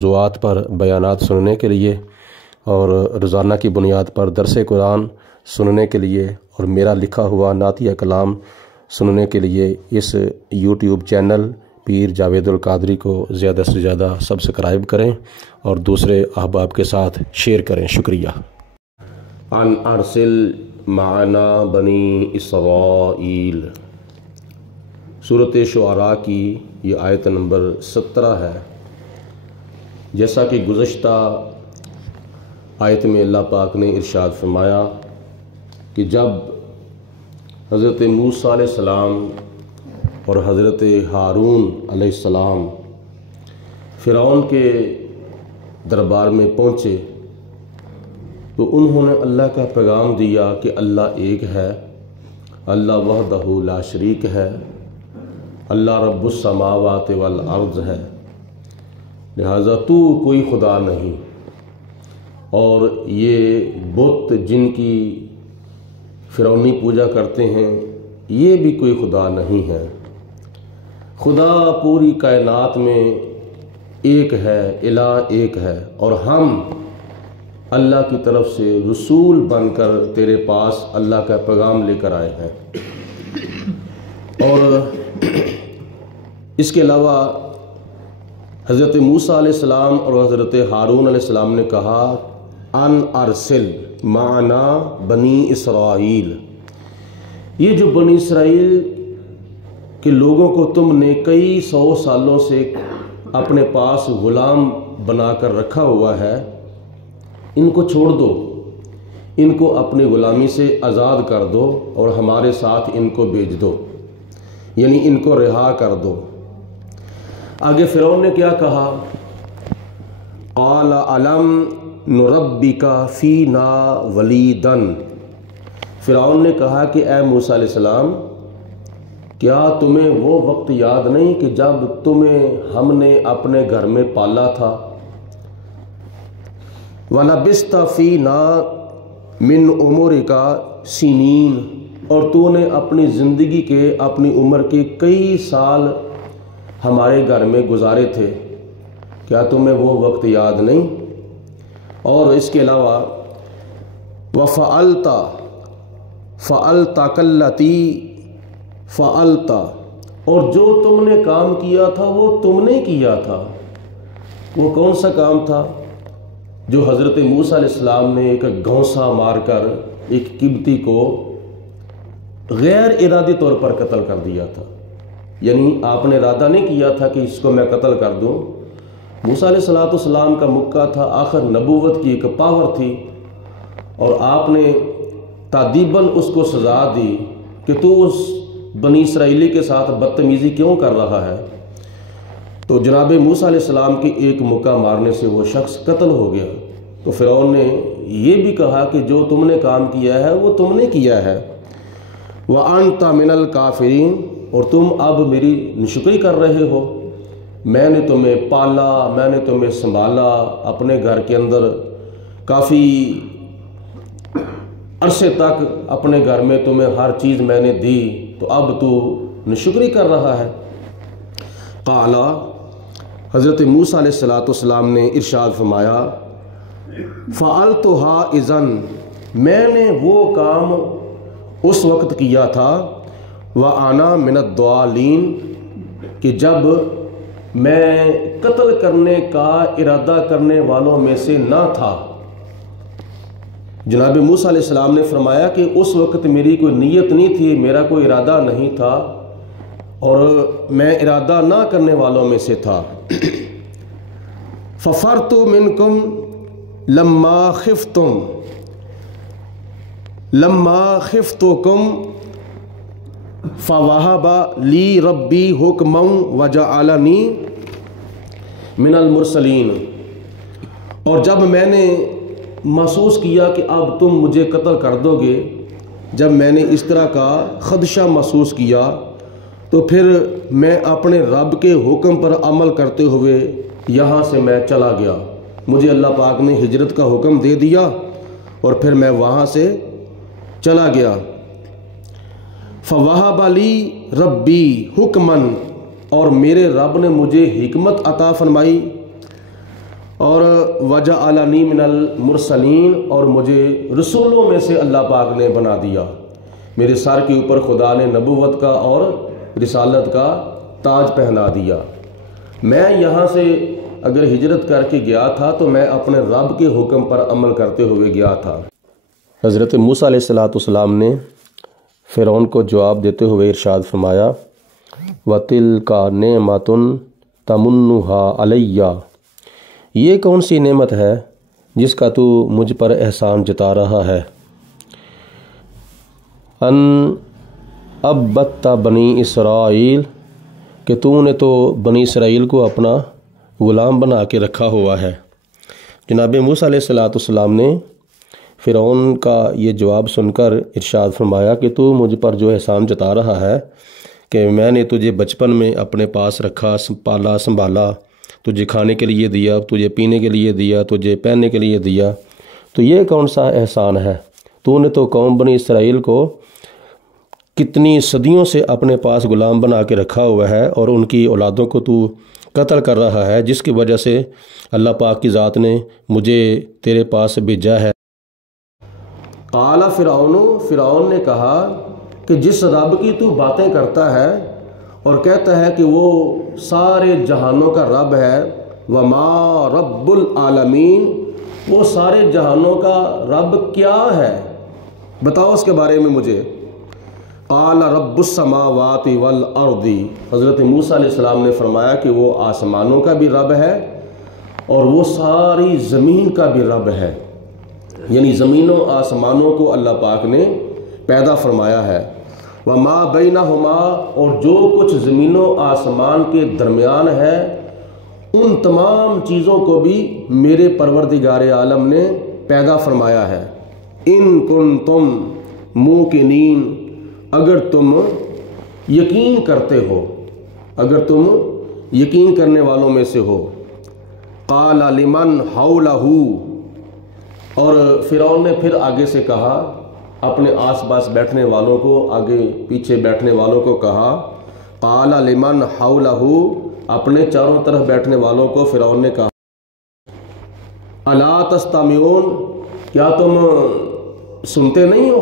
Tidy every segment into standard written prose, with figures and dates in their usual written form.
موضوعات پر بیانات سننے کے لیے اور روزانہ کی بنیاد پر درس قرآن سننے کے لیے اور میرا لکھا ہوا نعتیہ کلام سننے کے لیے اس یوٹیوب چینل پیر جاوید القادری کو زیادہ سے زیادہ سبسکرائب کریں اور دوسرے احباب کے ساتھ شیئر کریں۔ شکریہ۔ ان ارسل معنا بنی اسرائیل، سورۃ شعراء کی یہ آیت نمبر 17 ہے۔ جیسا کہ گزشتہ آیت میں اللہ پاک نے ارشاد فرمایا کہ جب حضرت موسیٰ علیہ السلام اور حضرت ہارون علیہ السلام فرعون کے دربار میں پہنچے تو انہوں نے اللہ کا پیغام دیا کہ اللہ ایک ہے، اللہ وحدہ لا شریک ہے، اللہ رب السماوات والارض ہے، لہذا تو کوئی خدا نہیں، اور یہ بت جن کی فرعونی پوجا کرتے ہیں یہ بھی کوئی خدا نہیں ہے، خدا پوری کائنات میں ایک ہے، الہ ایک ہے، اور ہم اللہ کی طرف سے رسول بن کر تیرے پاس اللہ کا پیغام لے کر آئے ہیں۔ اور اس کے علاوہ حضرت موسیٰ علیہ السلام اور حضرت ہارون علیہ السلام نے کہا ان ارسل معنا بنی اسرائیل، یہ جو بنی اسرائیل کے لوگوں کو تم نے کئی سو سالوں سے اپنے پاس غلام بنا کر رکھا ہوا ہے، ان کو چھوڑ دو، ان کو اپنی غلامی سے آزاد کر دو اور ہمارے ساتھ ان کو بھیج دو، یعنی ان کو رہا کر دو۔ آگے فرعون نے کیا کہا؟ قال الم نربک فینا ولیدا، فرعون نے کہا کہ اے موسیٰ علیہ السلام، کیا تمہیں وہ وقت یاد نہیں کہ جب تمہیں ہم نے اپنے گھر میں پالا تھا؟ وَلَبِثْتَ فِينَا مِنْ عُمُرِكَ سِنِينَ، اور تو نے اپنی زندگی کے، اپنی عمر کے کئی سال ہمارے گھر میں گزارے تھے، کیا تمہیں وہ وقت یاد نہیں؟ اور اس کے علاوہ وَفَعَلْتَ فَعَلْتَ كَالَّتِي فَعَلْتَ، اور جو تم نے کام کیا تھا وہ تم نے کیا تھا۔ وہ کون سا کام تھا؟ جو حضرت موسیٰ علیہ السلام نے ایک گھونسا مار کر ایک قبطی کو غیر ارادی طور پر قتل کر دیا تھا، یعنی آپ نے ارادہ نہیں کیا تھا کہ اس کو میں قتل کر دوں۔ موسیٰ علیہ السلام کا مکہ تھا، آخر نبوت کی ایک پاور تھی، اور آپ نے تادیباً اس کو سزا دی کہ تو اس بنی اسرائیلی کے ساتھ بدتمیزی کیوں کر رہا ہے؟ تو جناب موسیٰ علیہ السلام کے ایک مکہ مارنے سے وہ شخص قتل ہو گیا۔ تو فرعون نے یہ بھی کہا کہ جو تم نے کام کیا ہے وہ تم نے کیا ہے۔ وَأَنْتَ مِنَ الْكَافِرِينَ، اور تم اب میری ناشکری کر رہے ہو، میں نے تمہیں پالا، میں نے تمہیں سنبھالا، اپنے گھر کے اندر کافی عرصے تک اپنے گھر میں تمہیں ہر چیز میں نے دی، تو اب تو ناشکری کر رہا ہے۔ قال، حضرت موسیٰ علیہ السلام نے ارشاد فرمایا فعلتها اذن، میں نے وہ کام اس وقت کیا تھا، وانا من الضالین، کہ جب میں قتل کرنے کا ارادہ کرنے والوں میں سے نہ تھا۔ جناب موسیٰ علیہ السلام نے فرمایا کہ اس وقت میری کوئی نیت نہیں تھی، میرا کوئی ارادہ نہیں تھا، اور میں ارادہ نہ کرنے والوں میں سے تھا۔ فَفَرْتُ مِنْكُمْ لَمَّا خِفْتُكُمْ فَوَهَبَ لِي رَبِّي حُكْمًا وَجَعَلَنِي مِنَ الْمُرْسَلِينَ، اور جب میں نے محسوس کیا کہ اب تم مجھے قتل کر دو گے، جب میں نے اس طرح کا خدشہ محسوس کیا، تو پھر میں اپنے رب کے حکم پر عمل کرتے ہوئے یہاں سے میں چلا گیا۔ مجھے اللہ پاک نے ہجرت کا حکم دے دیا اور پھر میں وہاں سے چلا گیا۔ فَوَهَبَ لِي رَبِّي حُكْمًا، اور میرے رب نے مجھے حکمت عطا فرمائی، اور وجعلنی من المرسلین، اور مجھے رسولوں میں سے اللہ پاک نے بنا دیا۔ میرے سر کے اوپر خدا نے نبوت کا اور رسالت کا تاج پہنا دیا۔ میں یہاں سے اگر ہجرت کر کے گیا تھا تو میں اپنے رب کے حکم پر عمل کرتے ہوئے گیا تھا۔ حضرت موسیٰ علیہ السلام نے فرعون کو جواب دیتے ہوئے ارشاد فرمایا، وَتِلْكَ نِعْمَةٌ تَمُنُّهَا عَلَيَّ، یہ کون سی نعمت ہے جس کا تو مجھ پر احسان جتا رہا ہے، ان عبدت بنی اسرائیل، کہ تو نے تو بنی اسرائیل کو اپنا غلام بنا کے رکھا ہوا ہے۔ جناب موسیٰ علیہ السلام نے فرعون کا یہ جواب سن کر ارشاد فرمایا کہ تو مجھ پر جو احسان جتا رہا ہے کہ میں نے تجھے بچپن میں اپنے پاس رکھا، پالا سنبھالا، تجھے کھانے کے لیے دیا، تجھے پینے کے لیے دیا، تجھے پہننے کے لیے دیا، تو یہ کون سا احسان ہے؟ تو نے تو قوم بنی اسرائیل کو کتنی صدیوں سے اپنے پاس غلام بنا کے رکھا ہوا ہے، اور ان کی اولادوں کو تو قتل کر رہا ہے، جس کی وجہ سے اللہ پاک کی ذات نے مجھے تیرے پاس بھیجا ہے۔ قال فرعون نے کہا کہ جس رب کی تو باتیں کرتا ہے اور کہتا ہے کہ وہ سارے جہانوں کا رب ہے، وما رب العالمین، وہ سارے جہانوں کا رب کیا ہے؟ بتاؤ اس کے بارے میں مجھے۔ قال رب السماوات والارض، حضرت موسیٰ علیہ السلام نے فرمایا کہ وہ آسمانوں کا بھی رب ہے اور وہ ساری زمین کا بھی رب ہے، یعنی زمین و آسمانوں کو اللہ پاک نے پیدا فرمایا ہے۔ وما بینہما، اور جو کچھ زمین و آسمان کے درمیان ہے ان تمام چیزوں کو بھی میرے پروردگار عالم نے پیدا فرمایا ہے۔ ان کنتم موقنین، اگر تم یقین کرتے ہو، اگر تم یقین کرنے والوں میں سے ہو۔ قال لمن حولہ، اور فرعون نے پھر آگے سے کہا، اپنے آس پاس بیٹھنے والوں کو، آگے پیچھے بیٹھنے والوں کو کہا، قال لمن حولہ، اپنے چاروں طرف بیٹھنے والوں کو فرعون نے کہا، الا تستمعون، کیا تم سنتے نہیں ہو؟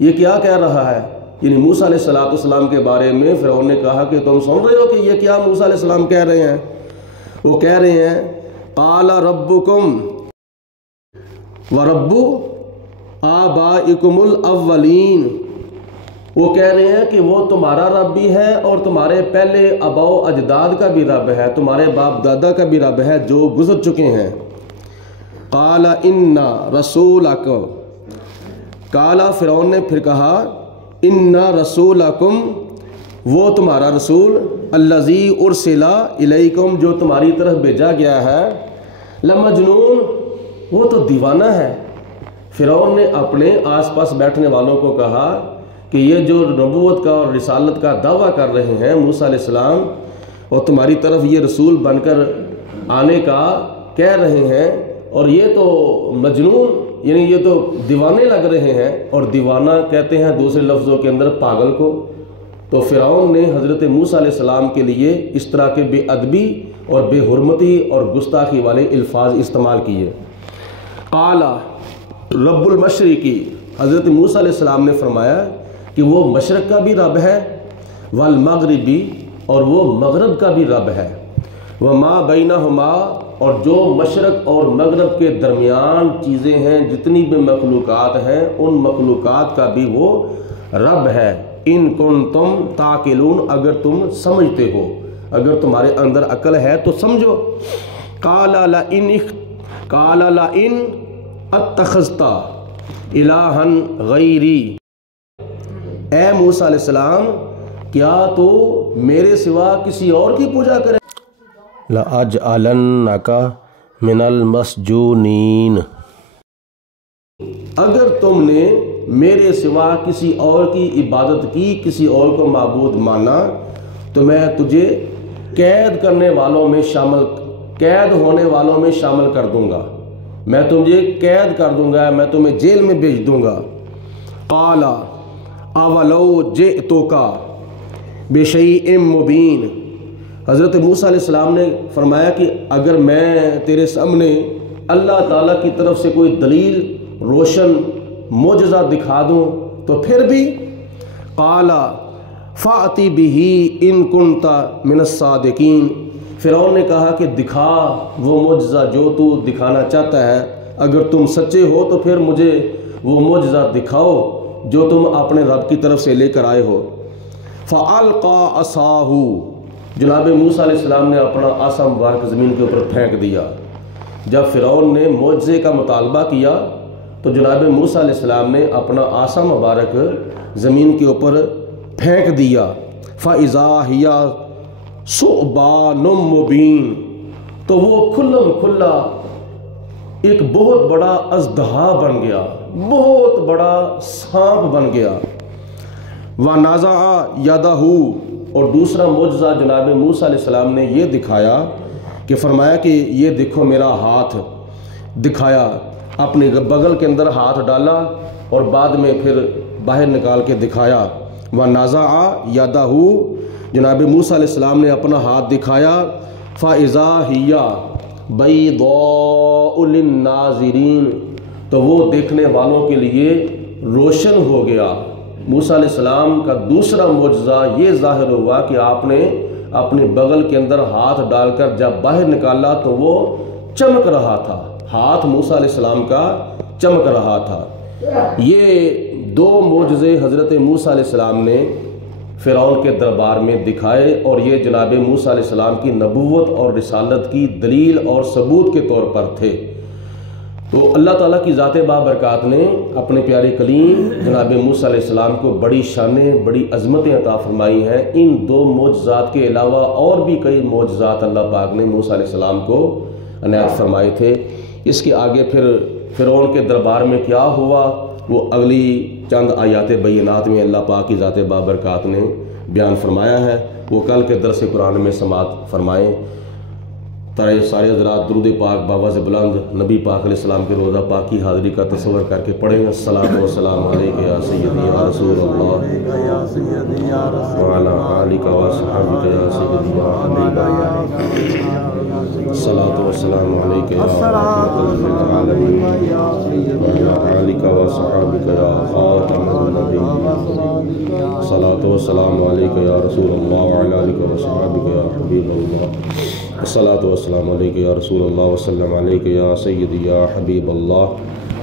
یہ کیا کہہ رہا ہے؟ یعنی موسیٰ علیہ السلام کے بارے میں فرعون نے کہا کہ تم سن رہے ہو کہ یہ کیا موسیٰ علیہ السلام کہہ رہے ہیں؟ وہ کہہ رہے ہیں، قال ربکم ورب آبائکم الاولین، وہ کہہ رہے ہیں کہ وہ تمہارا رب بھی ہے اور تمہارے پہلے آباء و اجداد کا بھی رب ہے، تمہارے باپ دادا کا بھی رب ہے جو گزر چکے ہیں۔ قال ان رسولک، قال فرعون نے پھر کہا، ان رسولکم، وہ تمہارا رسول، الذی ارسل الیکم، جو تمہاری طرف بھیجا گیا ہے، لمجنون، وہ تو دیوانہ ہے۔ فرعون نے اپنے آس پاس بیٹھنے والوں کو کہا کہ یہ جو نبوت کا اور رسالت کا دعویٰ کر رہے ہیں موسیٰ علیہ السلام، اور تمہاری طرف یہ رسول بن کر آنے کا کہہ رہے ہیں، اور یہ تو مجنون، یعنی یہ تو دیوانے لگ رہے ہیں، اور دیوانہ کہتے ہیں دوسرے لفظوں کے اندر پاگل کو۔ تو فرعون نے حضرت موسیٰ علیہ السلام کے لیے اس طرح کے بے ادبی اور بے حرمتی اور گستاخی والے الفاظ استعمال کیے۔ قال رب المشرقی، حضرت موسیٰ علیہ السلام نے فرمایا کہ وہ مشرق کا بھی رب ہے، والمغربی، اور وہ مغرب کا بھی رب ہے، وما بینہما، اور جو مشرق اور مغرب کے درمیان چیزیں ہیں، جتنی بھی مخلوقات ہیں، ان مخلوقات کا بھی وہ رب ہے۔ ان کنتم تعقلون، اگر تم سمجھتے ہو، اگر تمہارے اندر عقل ہے تو سمجھو۔ قال لئن اتخذت الہا غیری، اے موسیٰ علیہ السلام، کیا تو میرے سوا کسی اور کی پوجا کرے؟ لَأَجْعَلَنَّكَ مِنَ الْمَسْجُونِينَ، اگر تم نے میرے سوا کسی اور کی عبادت کی، کسی اور کو معبود مانا، تو میں تجھے قید کرنے والوں میں شامل، قید ہونے والوں میں شامل کر دوں گا، میں تجھے قید کر دوں گا، میں تمہیں جیل میں بھیج دوں گا۔ قال اولو جئتک بشیء مبین، حضرت موسیٰ علیہ السلام نے فرمایا کہ اگر میں تیرے سامنے اللہ تعالیٰ کی طرف سے کوئی دلیل روشن معجزہ دکھا دوں تو پھر بھی قال فَأْتِ بِهِ إِن كُنْتَ مِنَ الصَّادِقِينَ، فرعون نے کہا کہ دکھا وہ معجزہ جو تو دکھانا چاہتا ہے، اگر تم سچے ہو تو پھر مجھے وہ معجزہ دکھاؤ جو تم اپنے رب کی طرف سے لے کر آئے ہو۔ فَأَلْقَى عَصَاهُ، جناب موسیٰ علیہ السلام نے اپنا عصا مبارک زمین کے اوپر پھینک دیا۔ جب فرعون نے معجزے کا مطالبہ کیا تو جناب موسیٰ علیہ السلام نے اپنا عصا مبارک زمین کے اوپر پھینک دیا۔ فَإِذَا هِيَ ثُعْبَانٌ مُبِينٌ، تو وہ کھلم کھلا ایک بہت بڑا اژدہا بن گیا، بہت بڑا سانپ بن گیا۔ وَنَزَعَ يَدَهُ، اور دوسرا معجزہ جناب موسیٰ علیہ السلام نے یہ دکھایا کہ فرمایا کہ یہ دیکھو میرا ہاتھ دکھایا، اپنے بغل کے اندر ہاتھ ڈالا اور بعد میں پھر باہر نکال کے دکھایا۔ وَنَزَعَ يَدَهُ، جناب موسیٰ علیہ السلام نے اپنا ہاتھ دکھایا۔ فَإِذَا هِيَ بَيْضَاءُ لِلنَّاظِرِينَ، تو وہ دیکھنے والوں کے لیے روشن ہو گیا۔ موسیٰ علیہ السلام کا دوسرا معجزہ یہ ظاہر ہوا کہ آپ نے اپنے بغل کے اندر ہاتھ ڈال کر جب باہر نکالا تو وہ چمک رہا تھا، ہاتھ موسیٰ علیہ السلام کا چمک رہا تھا۔ یہ دو معجزے حضرت موسیٰ علیہ السلام نے فرعون کے دربار میں دکھائے، اور یہ جناب موسیٰ علیہ السلام کی نبوت اور رسالت کی دلیل اور ثبوت کے طور پر تھے۔ تو اللہ تعالیٰ کی ذات بابرکات نے اپنے پیارے کلیم جناب موسیٰ علیہ السلام کو بڑی شانیں، بڑی عظمتیں عطا فرمائی ہیں۔ ان دو معجزات کے علاوہ اور بھی کئی معجزات اللہ پاک نے موسیٰ علیہ السلام کو عنایت فرمائے تھے۔ اس کے آگے پھر فرعون کے دربار میں کیا ہوا وہ اگلی چند آیات بینات میں اللہ پاک کی ذات بابرکات نے بیان فرمایا ہے، وہ کل کے درس قرآن میں سماعت فرمائیں۔ سارے حضرات درود پاک بابا سے بلند نبی پاک علیہ السلام کے روضہ پاک کی حاضری کا تصور کر کے پڑھیں۔ الصلاۃ والسلام علیک یا سیدی یا رسول اللہ وعلی آلک واصحابک یا سیدی یا حبیب اللہ، الصلاۃ والسلام علیک یا رحمۃ للعالمین وعلی آلک واصحابک یا خاتم النبیین، الصلاۃ والسلام علیک یا رسول اللہ وعلی آلک واصحابک یا حبیب اللہ، الصلاۃ والسلام علیک یا رسول اللہ وسلم علیک یا سیدی یا حبیب اللہ۔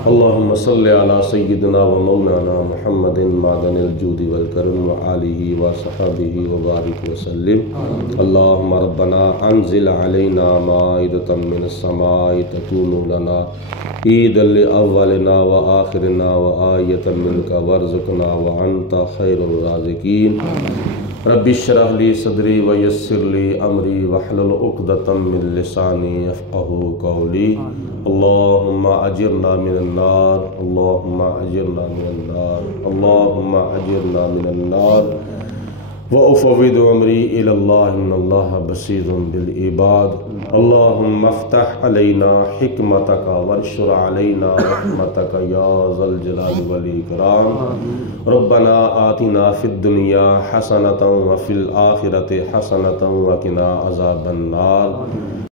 اللہم صلی علی سیدنا و مولانا محمد معدن الجود والکرم وآلہ وصحبہ وبارک وسلم۔ اللہم ربنا انزل علینا مائدۃ من السماء تکون لنا عیدا لأولنا وآخرنا وآیۃ منک وارزقنا وانت خیر الرازقین۔ رب اشرح لی صدری ویسر لی امری واحلل عقدۃ من لسانی یفقہوا قولی۔ اللہم اجرنا من النار، اللہم اجرنا من النار، اللہم اجرنا من النار۔ وافوض امری الی اللہ ان اللہ بصیر بالعباد۔ اللہم افتح علینا حکمتک وانشر علینا رحمتک یا ذا الجلال والاکرام۔ ربنا آتنا فی الدنیا حسنۃ وفی الآخرۃ حسنۃ وقنا عذاب النار۔